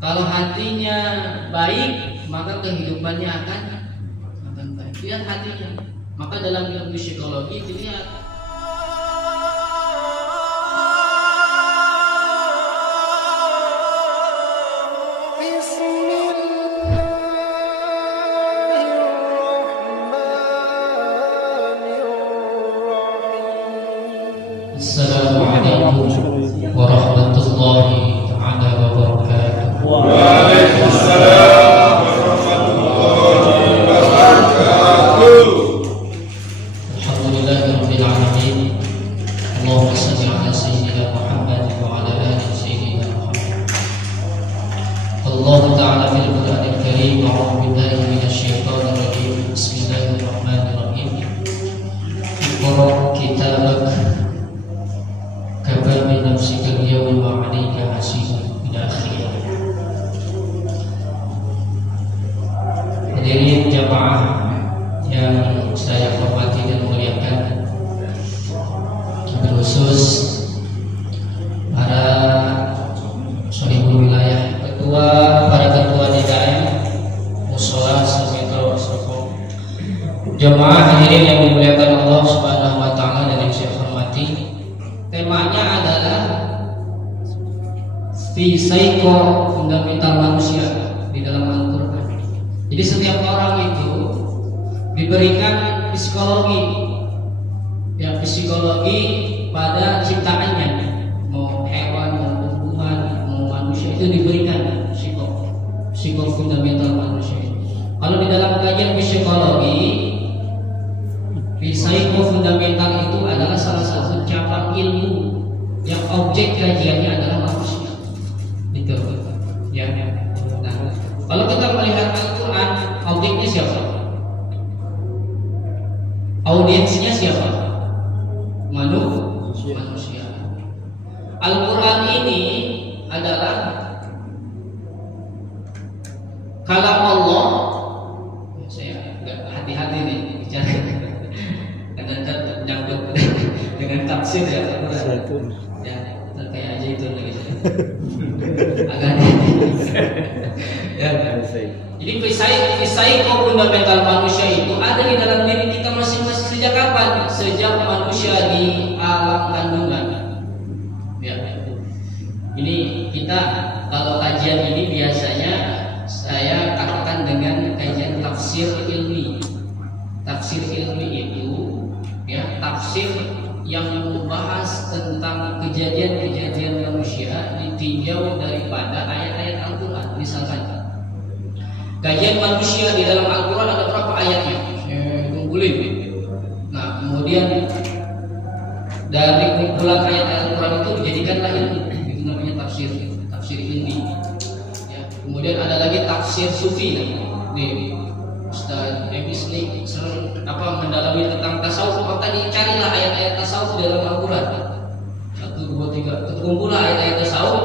Kalau hatinya baik, maka kehidupannya akan baik. Lihat hatinya. Maka dalam ilmu psikologi dilihat Assalamualaikum warahmatullahi ta'ala wabarakatuh. Waalaikumsalam warahmatullahi wabarakatuh. Alhamdulillahirabbil alamin. Allahumma shalli ala sayyidina Muhammad wa ala ali sayyidina Muhammad. Allah ta'ala fil Qur'anil Karim, a'udzu billahi minasyaitonir rajim. Bismillahirrahmanirrahim. Iqra kitabak kafa bi nafsika al-yawma 'alayka hasiban ila akhirih. Hadirin jamaah yang saya hormati dan muliakan, terkhusus para sohibul wilayah, para ketua DKM Mushola Semetro Serpong, jamaah hadirin yang dimuliakan Allah Subhanahu wa taala dan yang saya hormati. Temanya adalah psiko fundamental manusia di dalam Al-Qur'an. Jadi setiap orang itu diberikan psikologi, ya psikologi pada ciptaannya, mau hewan, mau tumbuhan, mau manusia, itu diberikan psiko fundamental manusia. Kalau di dalam kajian psikologi, psiko fundamental itu adalah salah satu cabang ilmu yang objek kajiannya adalah manusia. Itu, ya. Nah, kalau kita melihat Al-Quran, objeknya siapa? Audiensnya siapa? Manusia. Al-Quran ini adalah kalam Allah. Saya agak hati-hati nih bicara kadang nyangkut dengan tafsir ya. Ya, kayak aja itu lagi. Agak ya. Jadi psiko fundamental manusia itu ada di dalam diri kita masing-masing. Sejak kapan? Sejak manusia di alam kandungan. Ya. Ini kita kalau kajian ini biasanya saya katakan dengan kajian tafsir ilmi. Tafsir ilmi itu ya tafsir yang membahas tentang kejadian-kejadian manusia ditinjau daripada ayat-ayat Al-Quran. Misalkan kajian manusia di dalam Al-Quran ada berapa ayatnya? Kumpulin. Nah, kemudian dari kumpulan ayat Al-Quran itu dijadikanlah ilmu. Itu namanya tafsir ilmi. Ya. Kemudian ada lagi tafsir sufi. Nih, Ustaz Ebisli sering mendalami tentang tasawuf, maka dicarilah ayat-ayat tasawuf di dalam Al-Quran. 1, 2, 3. Terkumpullah ayat-ayat tasawuf.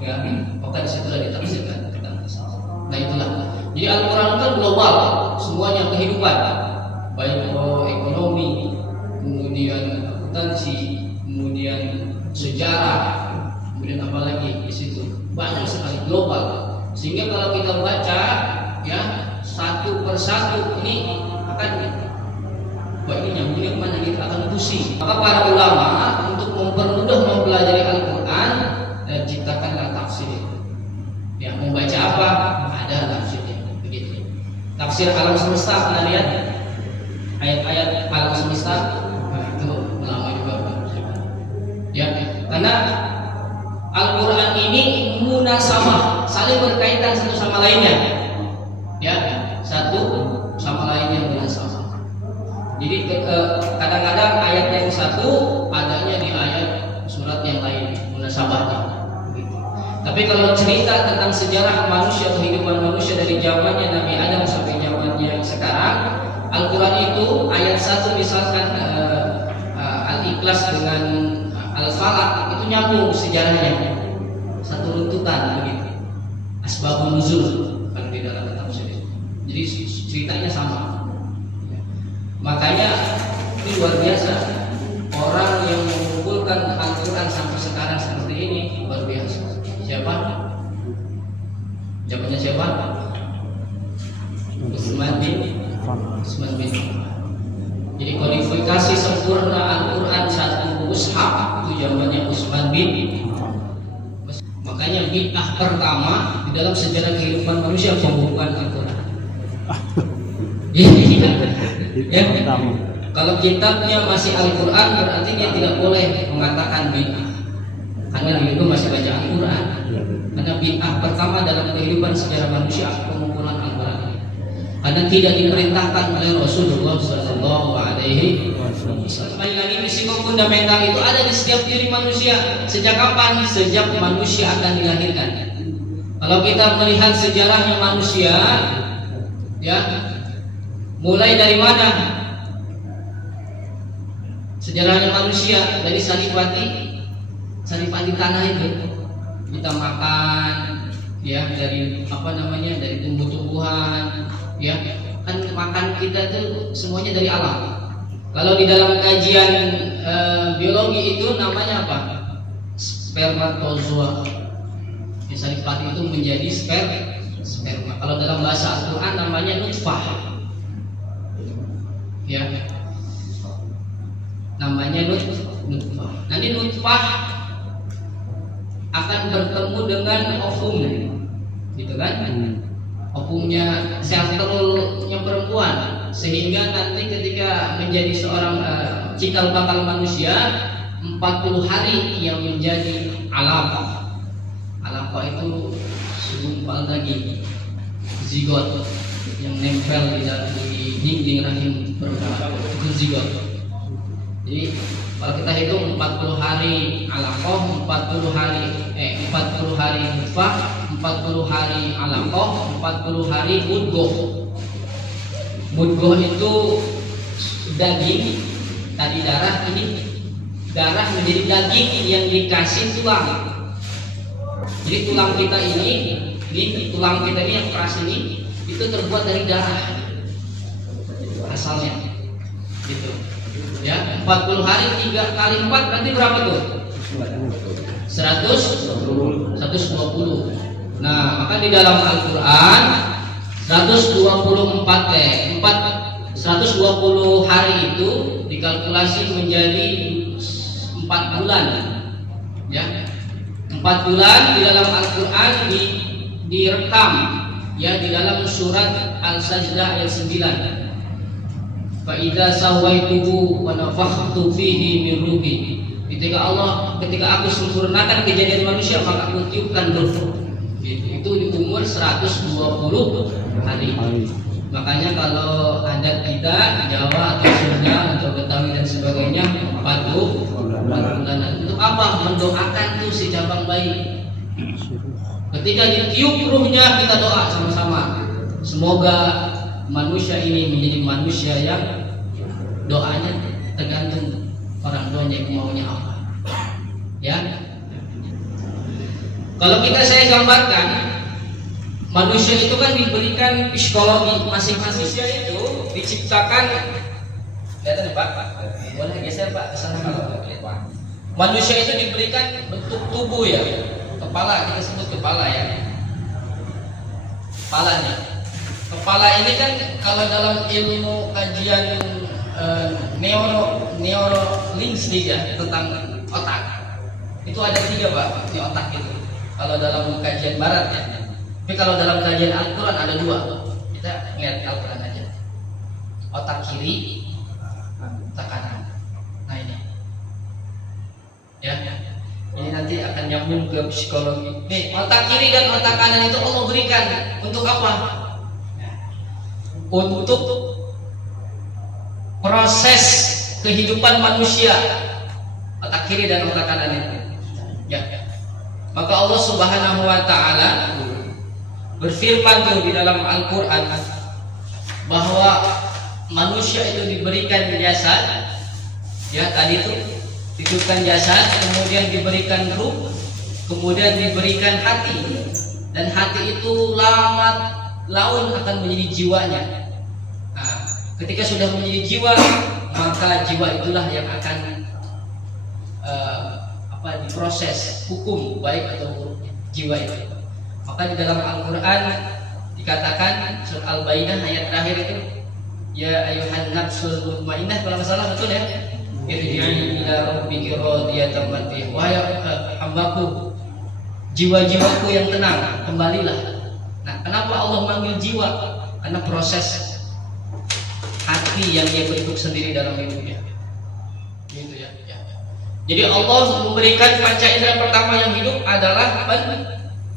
Ya, maka disitulah ditafsirkan tentang tasawuf. Nah, itulah. Jadi Al-Quran kan global, semuanya kehidupan, baik ekonomi, kemudian akuntansi, kemudian sejarah, kemudian apa lagi di situ banyak sekali global. Sehingga kalau kita baca ya satu persatu ini akan ini nyambungnya kemana kita akan pusing. Maka para ulama untuk mempermudah mempelajari Al-Quran dan ciptakanlah tafsir. Ya, membaca apa? Ada tafsirnya. Begitu. Tafsir alam semesta, pernah lihat? Ayat-ayat alam semesta, itu ulama juga. Ya, karena Al-Quran ini munasabah, saling berkaitan satu sama lainnya. Ya, satu sama lainnya munasabah. Jadi kadang-kadang ayat yang satu adanya di ayat surat yang lain munasabahnya. Tapi kalau cerita tentang sejarah manusia, kehidupan manusia dari zamannya Nabi Adam sampai zamannya sekarang, Al-Quran itu ayat 1 misalkan Al-Ikhlas dengan Al-Falaq itu nyambung sejarahnya, satu runtutan begitu. Asbabun nuzul kalau di dalam tafsir. Jadi ceritanya sama. Makanya ini luar biasa, orang yang mengumpulkan Al-Quran sampai sekarang seperti ini luar biasa. Siapa? Zamannya siapa? Utsman bin Affan. Jadi kualifikasi sempurna Al-Quran satu mushaf itu zamannya Utsman bin Affan. Makanya bid'ah pertama di dalam sejarah kehidupan manusia pembukaan Al-Quran. Ya. Kalau kitabnya masih Al-Quran berarti dia tidak boleh mengatakan bid'ah, karena itu masih baca Al-Quran. Karena bid'ah pertama dalam kehidupan sejarah manusia pengumpulan Al-Quran, karena tidak diperintahkan oleh Rasulullah Sallallahu Alaihi Wasallam. Sekali lagi risiko fundamental itu ada di setiap diri manusia. Sejak kapan? Sejak manusia akan dilahirkan. Kalau kita melihat sejarahnya manusia, ya, mulai dari mana? Sejarahnya manusia dari saripati tanah itu kita makan, ya, dari dari tumbuh-tumbuhan, ya, kan makan kita tuh semuanya dari alam. Kalau di dalam kajian biologi itu namanya apa? Spermatozoa. Saripati itu menjadi sperma. Kalau dalam bahasa Al-Quran namanya nutfah, ya, namanya nutfah. Nanti nutfah akan bertemu dengan ovum, gitu kan? Ovumnya sel telurnya perempuan, sehingga nanti ketika menjadi seorang cikal bakal manusia 40 hari yang menjadi alaqah. Alaqah itu segumpal daging, zigot yang nempel di dinding rahim perempuan, itu zigot. Jadi kalau kita hitung 40 hari alaqah, 40 hari nutfah, 40 hari alaqah, 40 hari mudghah. Mudghah itu daging, tadi darah, ini darah menjadi daging yang dikasih tulang. Jadi tulang kita ini yang keras ini itu terbuat dari darah asalnya, gitu. Ya, 40 hari 3 kali 4 berarti berapa tuh? 120. Nah, maka di dalam Al-Quran 120 hari itu dikalkulasi menjadi 4 bulan. Ya. 4 bulan di dalam Al-Quran direkam, ya, di dalam surat Al-Sajdah ayat 9. Fa idza sawaituhu wa nafakhtu fihi min ruhi. Ketika aku sempurnakan kejadian manusia, maka aku tiupkan ruh. Itu di umur 120 hari. Makanya kalau adat kita di Jawa atau Sunda atau Betawi dan sebagainya 40 bulanan. Untuk apa? Mendoakan tuh si cabang bayi. Ketika ditiup ruhnya, kita doa sama-sama. Semoga manusia ini menjadi manusia yang doanya tergantung orang tuanya yang maunya apa. Ya. Kalau saya gambarkan, manusia itu kan diberikan psikologi masing-masing. Manusia itu diciptakan, lihat Pak, boleh geser Pak kesana kalau Pak. Manusia itu diberikan bentuk tubuh, ya, kepala, kita sebut kepala, ya, kepalanya. Kepala ini kan kalau dalam ilmu kajian neurolinguistik, ya, tentang otak, itu ada 3 Pak di otak itu. Kalau dalam kajian Barat, ya. Tapi kalau dalam kajian Al-Quran ada 2. Kita lihat Al-Quran aja. Otak kiri, otak kanan. Nah ini, ya, ini nanti akan nyambung ke psikologi. Nih, otak kiri dan otak kanan itu Allah berikan untuk apa? Untuk proses kehidupan manusia. Otak kiri dan otak kanan itu, ya. Maka Allah Subhanahu wa Ta'ala berfirman tuh di dalam Al-Quran bahwa manusia itu diberikan jasad, ya, tadi itu diberikan jasad, kemudian diberikan ruh, kemudian diberikan hati, dan hati itu lambat laun akan menjadi jiwanya. Nah, ketika sudah menjadi jiwa, maka jiwa itulah yang akan diproses hukum baik atau buruk jiwa itu. Maka di dalam Al-Quran dikatakan surat Al-Baidah ayat terakhir itu, ya ayuhan nafsul mutmainnah, kalau nggak salah betul ya, irji'i ila rabbiki radiyatan mardiyah, wahai hambaku, jiwa-jiwaku yang tenang, kembalilah. Nah, kenapa Allah manggil jiwa? Karena proses hati yang dia bentuk sendiri dalam hidupnya. Gitu ya. Jadi Allah memberikan panca indera pertama yang hidup adalah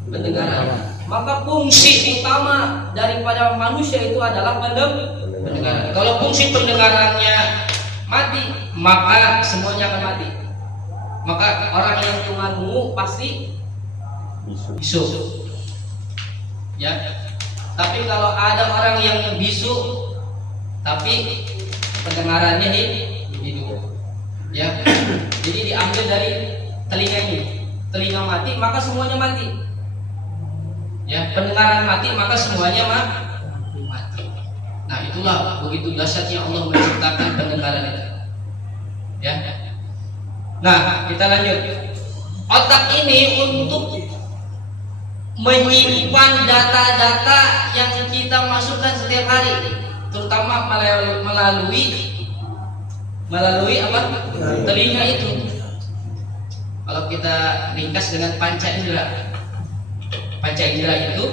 pendengaran. Maka fungsi utama daripada manusia itu adalah pendengaran. Kalau fungsi pendengarannya mati, maka semuanya akan mati. Maka orang yang tunganmu pasti bisu. Ya. Tapi kalau ada orang yang bisu tapi pendengarannya hidup. Ya. Jadi diambil dari telinganya. Telinga mati, maka semuanya mati. Ya, pendengaran mati, maka semuanya mati. Nah, itulah begitu dahsyatnya Allah menciptakan pendengaran itu. Ya. Nah, kita lanjut. Otak ini untuk menyimpan data-data yang kita masukkan setiap hari, terutama melalui apa? Telinga itu. Kalau kita ringkas dengan panca indera. Panca indera itu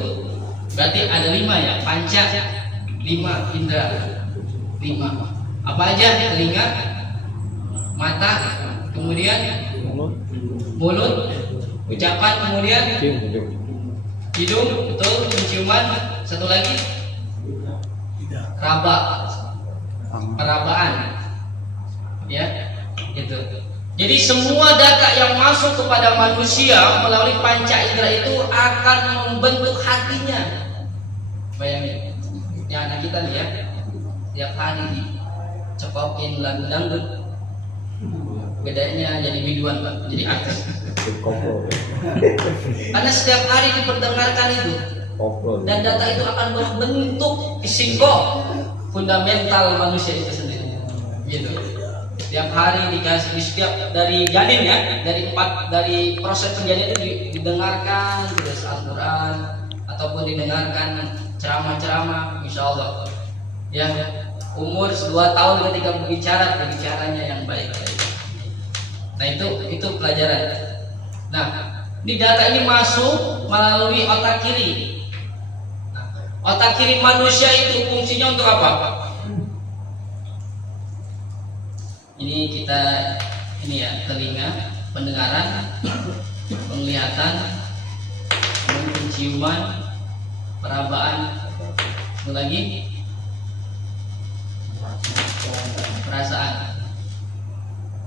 berarti ada 5 ya, panca 5 indera. 5. Apa aja? Telinga, mata, kemudian mulut, ucapan, kemudian hidung, betul, penciuman, satu lagi perabaan. Ya, itu. Jadi semua data yang masuk kepada manusia melalui panca indera itu akan membentuk hatinya. Bayangin. Ya, anak kita nih ya, tiap hari dicekokin lagu dangdut. Bedanya jadi biduan, Pak, jadi artis. Karena setiap hari diperdengarkan itu. Dan data itu akan membentuk psiko fundamental manusia itu sendiri. Gitu. Setiap hari dikasih, setiap dari janin ya, dari proses penjanin itu didengarkan terus Al-Quran ataupun didengarkan ceramah-ceramah, insya Allah. Ya, umur 2 tahun ketika berbicaranya yang baik. Nah, itu pelajaran. Nah, di data ini masuk melalui otak kiri. Nah, otak kiri manusia itu fungsinya untuk apa? Ini ya, telinga, pendengaran, penglihatan, penciuman, perabaan, satu lagi perasaan.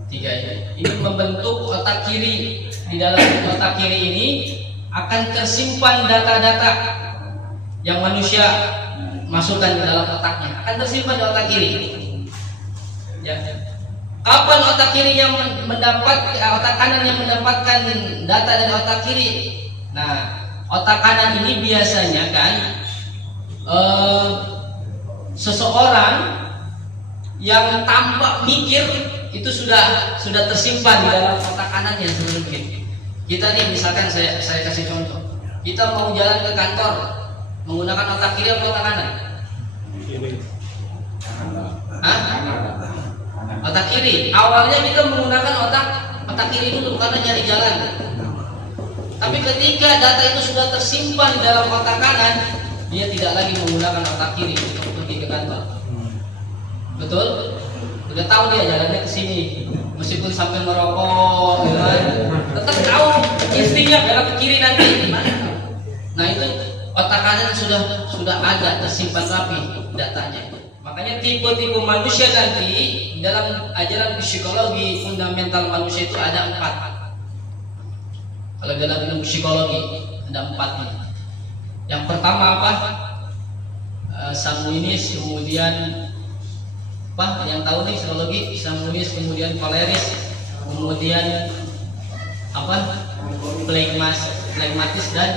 3 ini membentuk otak kiri. Di dalam otak kiri ini akan tersimpan data-data yang manusia masukkan ke dalam otaknya, akan tersimpan di otak kiri. Ya. Kapan otak kiri yang otak kanan yang mendapatkan data dari otak kiri? Nah, otak kanan ini biasanya kan seseorang yang tampak mikir itu sudah tersimpan di dalam otak kanannya sebelum mikir. Kita nih misalkan saya kasih contoh. Kita mau jalan ke kantor menggunakan otak kiri atau otak kanan? Hah? Otak kiri. Awalnya kita menggunakan otak kiri dulu karena nyari jalan. Tapi ketika data itu sudah tersimpan di dalam otak kanan, dia tidak lagi menggunakan otak kiri untuk pergi ke kantor. Betul? Udah tahu dia jalannya ke sini, meskipun sambil merokok, ya kan? Tetap tahu instingnya belok ke kiri nanti. Nah, itu otak kanan sudah ada tersimpan rapi datanya. Makanya tipe-tipe manusia nanti dalam ajaran psikologi fundamental manusia itu ada 4. Kalau dalam ilmu psikologi ada 4 nih. Yang pertama apa? Sanguinis, kemudian apa? Yang tahu nih psikologi, sanguinis, kemudian koleris, kemudian apa? Flegmatis dan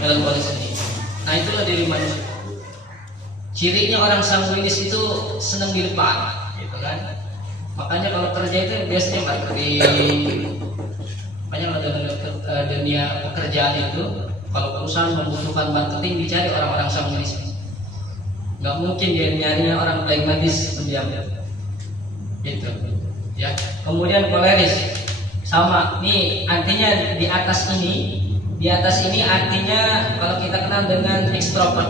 melankolis ini. Nah, itulah diri manusia. Cirinya orang sanguinis itu senang di depan, gitu kan? Makanya kalau kerja itu biasanya Pak, di banyak dunia pekerjaan itu Kalau perusahaan membutuhkan marketing, dicari orang-orang sanguis. Nggak mungkin dia nyarinya orang pragmatis pendiam. Gitu. Ya. Kemudian koleris sama. Nih artinya di atas ini artinya kalau kita kenal dengan ekstrovert.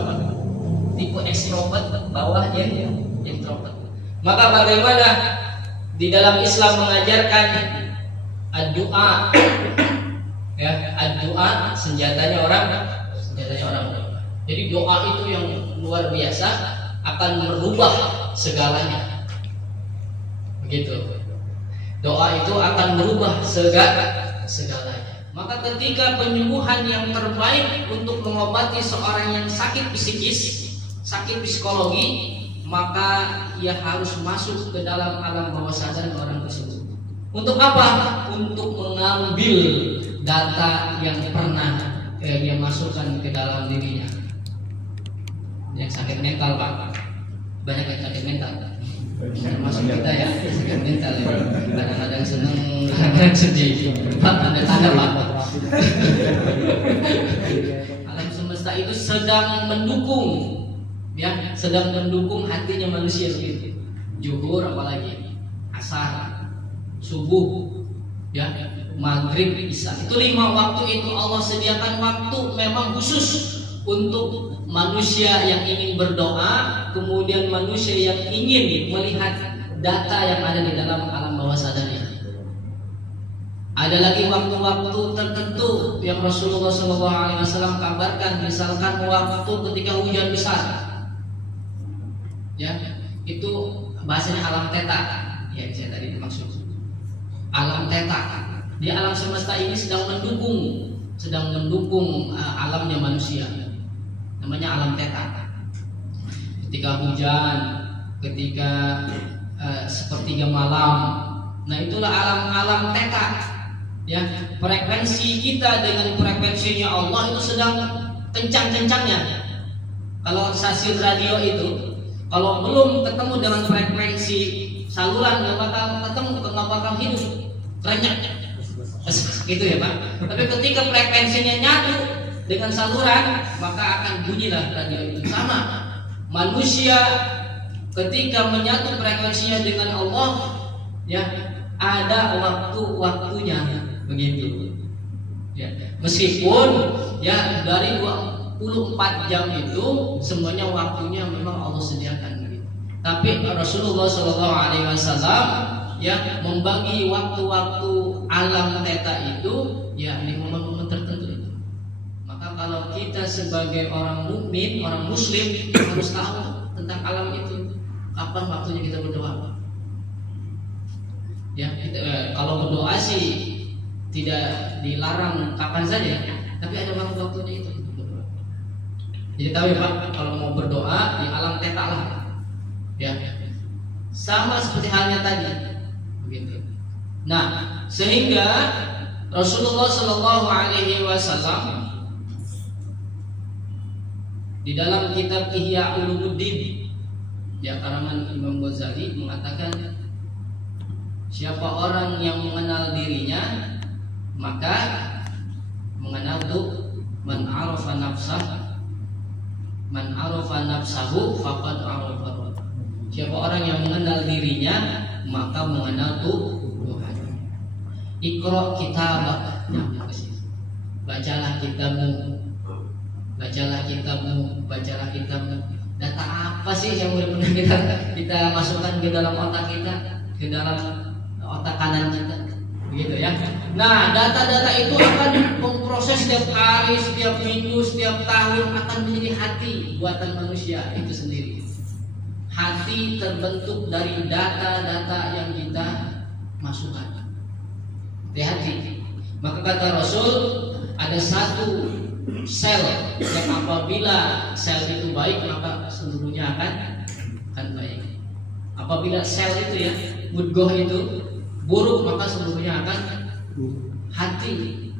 Tipe ekstrovert, bawahnya introvert. Maka bagaimana di dalam Islam mengajarkan doa, ya, doa senjatanya orang. Jadi doa itu yang luar biasa, akan merubah segalanya. Begitu. Doa itu akan merubah segalanya. Maka ketika penyembuhan yang terbaik untuk mengobati seorang yang sakit psikis, sakit psikologi, maka ia harus masuk ke dalam alam bawah sadar orang tersebut. Untuk apa? Untuk mengambil data yang pernah dia masukkan ke dalam dirinya. Yang sakit mental, Pak, banyak yang sakit mental, termasuk kita ya, sakit mental ya. Kadang-kadang senang, kadang-kadang sedih. Pak, tanda-tanda, Pak. Alam semesta itu sedang mendukung, ya, sedang mendukung hatinya manusia begitu. Zuhur apalagi, asar, subuh, ya, maghrib, isya. Itu 5 waktu itu Allah sediakan waktu memang khusus untuk manusia yang ingin berdoa, kemudian manusia yang ingin melihat data yang ada di dalam alam bawah sadarnya. Ada lagi waktu-waktu tertentu yang Rasulullah SAW kabarkan, misalkan waktu ketika hujan besar, ya, itu bahasanya alam teta, ya, saya tadi maksud alam teta. Di alam semesta ini sedang mendukung alamnya manusia, namanya alam teta. Ketika hujan, ketika sepertiga malam, nah itulah alam teta. Ya, frekuensi kita dengan frekuensinya Allah itu sedang kencang-kencangnya. Kalau stasiun radio itu, kalau belum ketemu dengan frekuensi saluran, nggak bakal hidup, banyak, gitu ya Pak. Tapi ketika frekuensinya nyatu dengan saluran, maka akan bunyilah radio itu. Sama, manusia ketika menyatu frekuensinya dengan Allah, ya, ada waktu-waktunya. Begitu, ya. Meskipun ya dari 24 jam itu semuanya waktunya memang Allah sediakan, gitu. Tapi Rasulullah SAW ya membagi waktu-waktu alam teta itu ya di momen-momen tertentu itu. Maka kalau kita sebagai orang mukmin, orang muslim, harus tahu tentang alam itu. Kapan waktunya kita berdoa? Ya, kalau berdoa sih tidak dilarang kapan saja, tapi ada waktu-waktunya itu. Jadi tahu ya Pak, kalau mau berdoa di alam teta lah, ya, sama seperti halnya tadi, begitu. Nah, sehingga Rasulullah SAW di dalam kitab Ihya Ulumuddin, ya, karangan Imam Ghazali mengatakan, siapa orang yang mengenal dirinya, maka mengenal tuh man arafa nafsahu faqad arafa. Siapa orang yang mengenal dirinya, maka mengenal tuh Tuhan. Iqra kitabak, bacalah kitabmu. Data apa sih yang benar-benar kita masukkan ke dalam otak kita, ke dalam otak kanan kita, begitu ya. Nah, data-data itu akan memproses setiap hari, setiap minggu, setiap tahun akan menjadi hati buatan manusia itu sendiri. Hati terbentuk dari data-data yang kita masukkan. Hati. Maka kata Rasul, ada satu sel yang apabila sel itu baik, maka seluruhnya akan baik. Apabila sel itu ya, mudghah itu buruk, maka seluruhnya akan hati.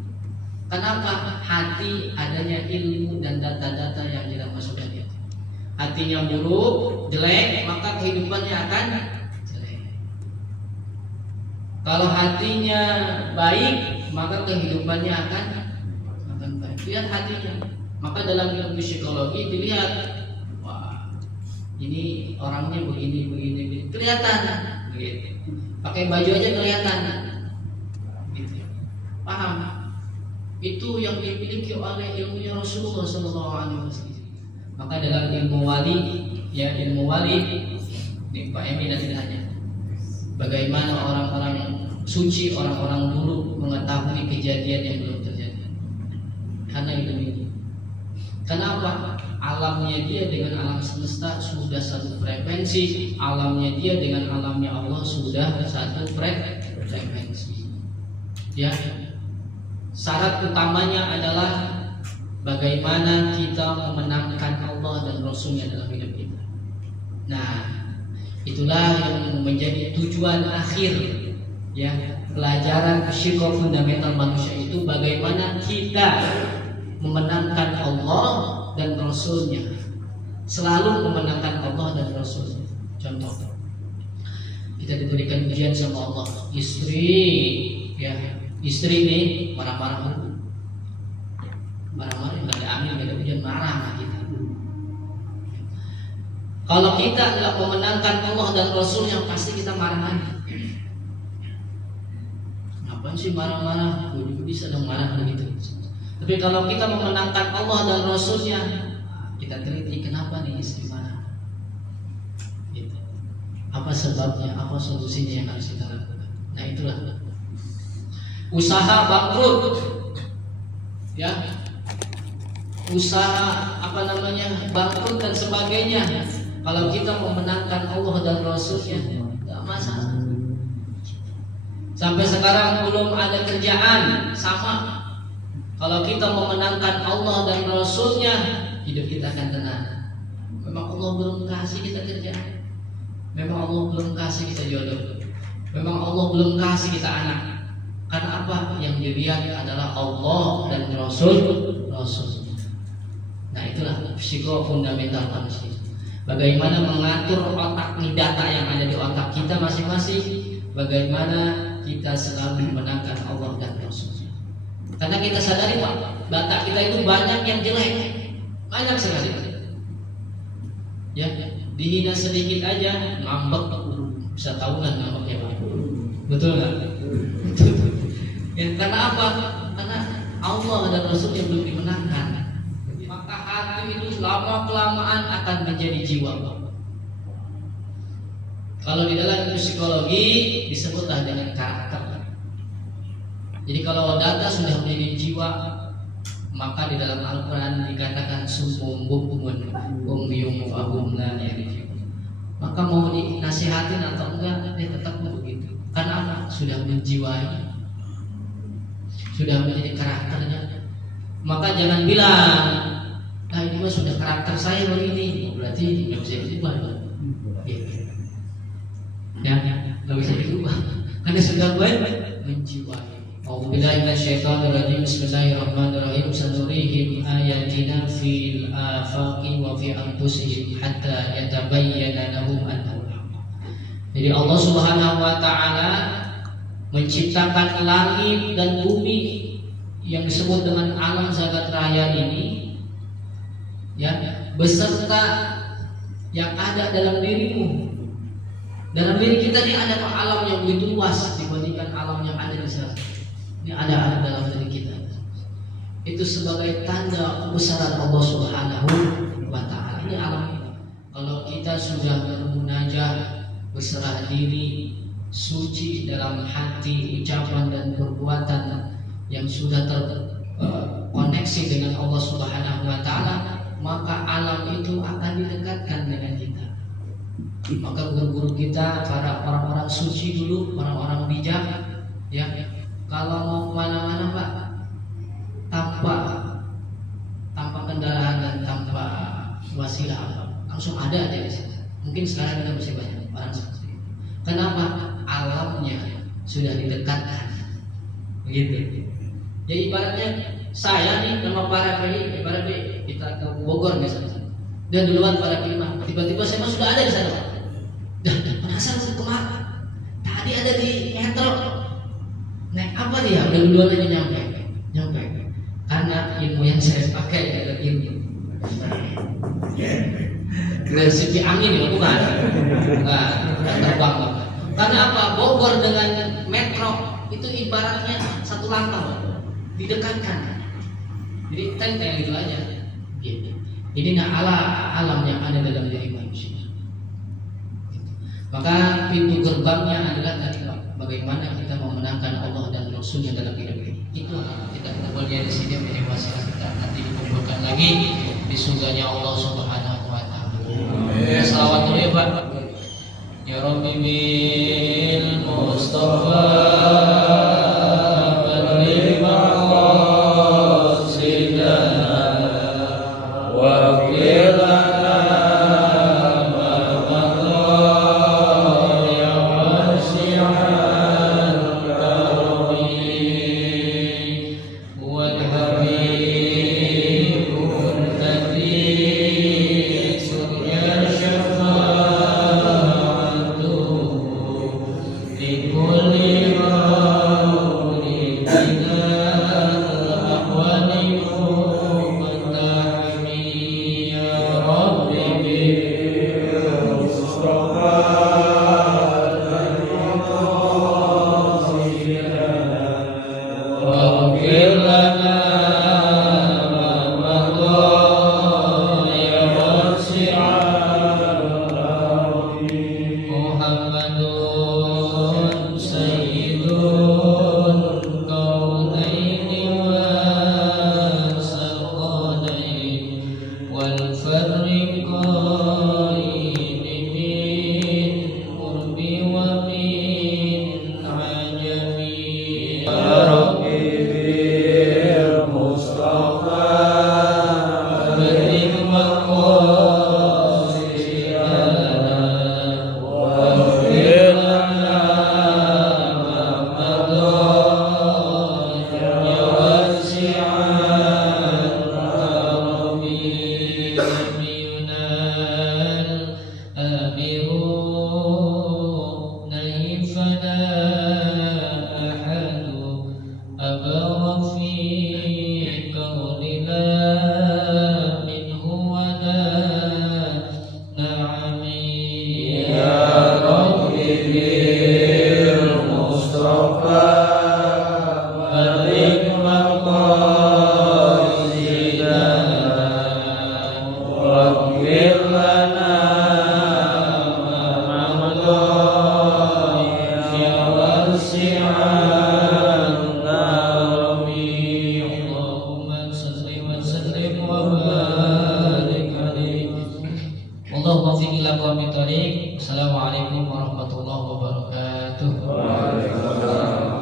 Kenapa? Hati adanya ilmu dan data-data yang kita masukkan itu. Hatinya buruk, jelek, maka kehidupannya akan jelek. Kalau hatinya baik, maka kehidupannya akan baik. lihat hatinya. Maka dalam ilmu psikologi dilihat, wah ini orangnya begini, kelihatan, gitu. Pakai baju aja kelihatan, gitu. Paham? Itu yang dimiliki oleh ilmunya Rasulullah SAW. Maka dalam ilmu wali, ya ilmu wali, ini Pak Emi dan hanya bagaimana orang-orang suci, orang-orang dulu mengetahui kejadian yang belum terjadi. Karena itu. Kenapa? Alamnya dia dengan alam semesta sudah satu frekuensi, alamnya dia dengan alamnya Allah sudah satu frekuensi. Ya. Syarat utamanya adalah bagaimana kita memenangkan Allah dan Rasulnya dalam hidup kita. Nah, itulah yang menjadi tujuan akhir, ya, pelajaran psiko fundamental manusia itu bagaimana kita memenangkan Allah dan Rasulnya. Selalu memenangkan Allah dan Rasulnya. Contoh, kita diberikan ujian sama Allah, istri, ya, istri nih marah-marah, nggak ada angin, nggak ada hujan, marah sama kita. Kalau kita nggak memenangkan Allah dan Rasulnya, pasti kita marah lagi. Ngapain sih marah-marah? Gue juga bisa dong marah begitu. Tapi kalau kita memenangkan Allah dan Rasulnya, kita teliti kenapa nih istri marah. Gitu. Apa sebabnya? Apa solusinya yang harus kita lakukan? Nah itulah. Usaha bangkrut, ya, usaha bangkrut dan sebagainya. Kalau kita memenangkan Allah dan Rasulnya, tidak masalah. Sampai sekarang belum ada kerjaan, sama. Kalau kita memenangkan Allah dan Rasulnya, hidup kita akan tenang. Memang Allah belum kasih kita kerjaan, memang Allah belum kasih kita jodoh, memang Allah belum kasih kita anak. Karena apa? Yang dilihat adalah Allah dan Rasul. Nah itulah psiko fundamental manusia. Bagaimana mengatur otak nih, data yang ada di otak kita masing-masing. Bagaimana kita selalu memenangkan Allah dan Rasul. Karena kita sadari Pak, data kita itu banyak yang jelek, banyak sekali. Ya, dihina sedikit aja ngambek, bisa tahunan ngambeknya Pak. Betul nggak? Ya, karena apa? Karena Allah dan Rasulnya belum dimenangkan. Maka hati itu lama kelamaan akan menjadi jiwa. Kalau di dalam psikologi disebutlah dengan karakter. Jadi kalau data sudah menjadi jiwa, maka di dalam Al-Quran dikatakan sumum bukumun umyum fahum la yarji'un. Maka mau dinasihatin atau enggak, dia tetap begitu. Karena apa? Sudah menjiwai, sudah menjadi karakternya. Maka jangan bilang, nah ini mah sudah karakter saya begini, berarti nggak bisa diubah. Ya, nggak bisa diubah karena sudah menjiwai. A'udzubillahi minasyaitonirrajim. Bismillahirrahmanirrahim. Sanurihim ayatina fil afaqi wa fi anfusihim hatta yatabayyana lahum annahu al-haq. Jadi Allah Subhanahu wa taala menciptakan langit dan bumi yang disebut dengan alam zagat raya ini, ya, beserta yang ada dalam dirimu. Dalam diri kita ini ada alam yang begitu luas dibandingkan alam yang ada di sana. Ini ada dalam diri kita. Itu sebagai tanda kebesaran Allah Subhanahu wa taala. Ini alam ini. Kalau kita sudah bermunajat, berserah diri, suci dalam hati, ucapan dan perbuatan yang sudah terkoneksi dengan Allah Subhanahu wa taala, maka alam itu akan didekatkan dengan kita. Maka guru-guru kita, para orang-orang suci dulu, orang-orang bijak, ya, kalau mau kemana-mana Pak, tanpa kendaraan dan tanpa wasilah apa, langsung ada di sana. Mungkin sekarang kita masih banyak orang seperti itu. Kenapa? Alamnya sudah didekatkan, begitu. Jadi ibaratnya saya nih nama para PI, ibaratnya kita ke Bogor misalnya, dan duluan para imam, tiba-tiba saya sudah ada di sana. Dan penasaran kemana? Tadi ada di metro. Naik apa dia? Udah duluan aja nyampe. Karena ilmu yang saya pakai adalah ini. Resipi angin ya bukan? Bukan terbang. Karena apa? Bogor dengan metro itu ibaratnya satu lantai, didekatkan. Jadi kayak gitu aja. Jadi alam yang ada dalam diri manusia. Maka pintu gerbangnya adalah tadi bagaimana kita memenangkan Allah dan Rasulnya dalam hidup ini. Itu kita boleh di sini menjadi wasilah kita nanti dikumpulkan lagi di surganya Allah Subhanahu wa taala. Salawat dulu ya Pak. Ya Rabbi bil Mustafa balligh maqasidana wa qil lana ma madha ya wasi'al karami wal habibul ladzi surya syafa'atu likulli mawlidina ahwani muqaddami ya Rabbi bil Mustafa waghfir lana ma madha ya wasi'al Muhammadun sayyidul kaunaini wa saqalaini wal fariqaini min qurbi wa min ajami ya Rabbi bil Mustafa balligh maqasidana waghfir lana ma madha ya wasi'al karami yunal amiru naifana ahadu abara fi kaunina minhu wa la na'ami ya Rabbi bil Mustafa balligh maqasidana waghfir lana ma madha ya wasi'al karami Allahumma salli wa sallim wa barik alaihi Allahumma fi ila qawmi thariq. Assalamualaikum warahmatullahi wabarakatuh. Waalaikumsalam.